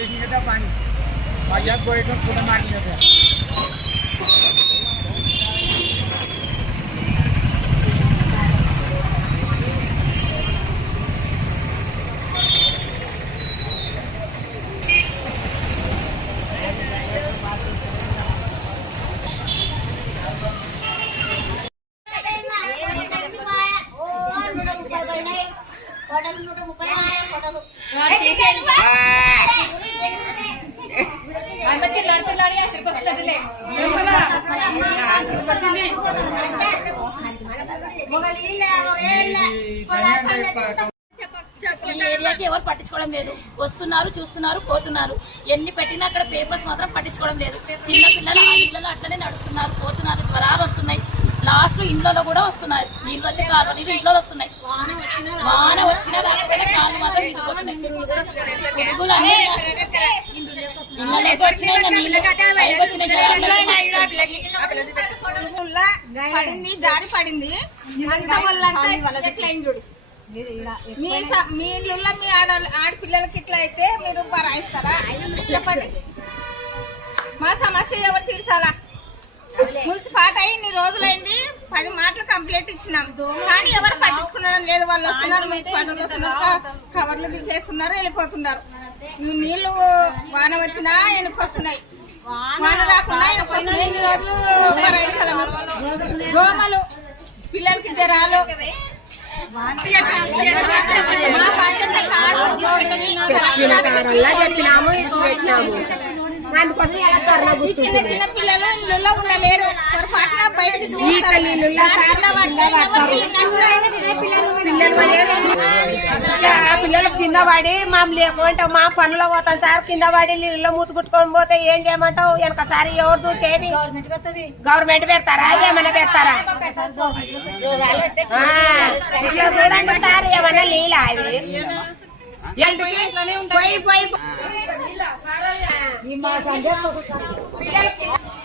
त्याची येता पाणी माझ्या गोळेतून पुढे मागणी येत्या What are you doing? ఈ ఏరియాకి ఎవరు పట్టించుకోవడం లేదు వస్తున్నారు చూస్తున్నారు పోతున్నారు ఎన్ని పెట్టినా అక్కడ పేపర్స్ మాత్రం పట్టించుకోవడం లేదు చిన్న పిల్లలు ఆ నీళ్ళలో అట్లనే నడుస్తున్నారు పోతున్నారు జ్వరాలు వస్తున్నాయి లాస్ట్లో ఇంట్లో కూడా వస్తున్నాయి నీళ్ళు అయితే కాదు నీళ్ళు ఇంట్లో వస్తున్నాయి వాన వచ్చినా రాకపోయినా కాళ్ళు మాత్రం ఇంటిపోతున్నాయి పురుగులు పడింది జారి పడింది అంత వాళ్ళంతా ఎట్లా అయింది చూడు మీ స- మీ ఇల్లుల్లో మీ ఆడ ఆడపిల్లలకి ఇట్లా అయితే మీరు భరాయిస్తారా చెప్పండి మా సమస్య ఎవరు తీర్చాలా మున్సిపాట్ అయ్యి ఇన్ని రోజులైంది పది మాటలు కంప్లైంట్ ఇచ్చినాం కానీ ఎవరు పట్టించుకునడం లేదు వాళ్ళు వస్తున్నారు మున్సిపాలిటీ వస్తున్నారు కవర్లు తీసేస్తున్నారు వెళ్ళిపోతున్నారు నీళ్ళు వాన వచ్చినా వెనుకొస్తున్నాయి వాన రాకుండా వెనుకొస్తున్నాయి ఎన్ని రోజులు మీరు దోమలు పిల్లలకి జ్వరాలు. మా బాధ్యత కాదు. చెప్పినాము అందుకోసం ఎలా ధర్నా ఈ చిన్న చిన్న పిల్లలు ఇళ్ళలో ఉండలేరు. పొరపాటున బయటకు కింద పడి మాము లేకపోతే మా పనులు పోతాం సార్. కింద పడి నీళ్ళలో మూత కుట్టుకొని పోతే ఏం చేయమంటావు? వెనకసారి ఎవరు చూసేది? గవర్నమెంట్ పెడతారా? ఏమైనా పెడతారా? ఇట్లా చూడండి సార్ ఏమైనా నీళ్ళ అవి ఎందుకు? పోయి పోయి 你马 masa.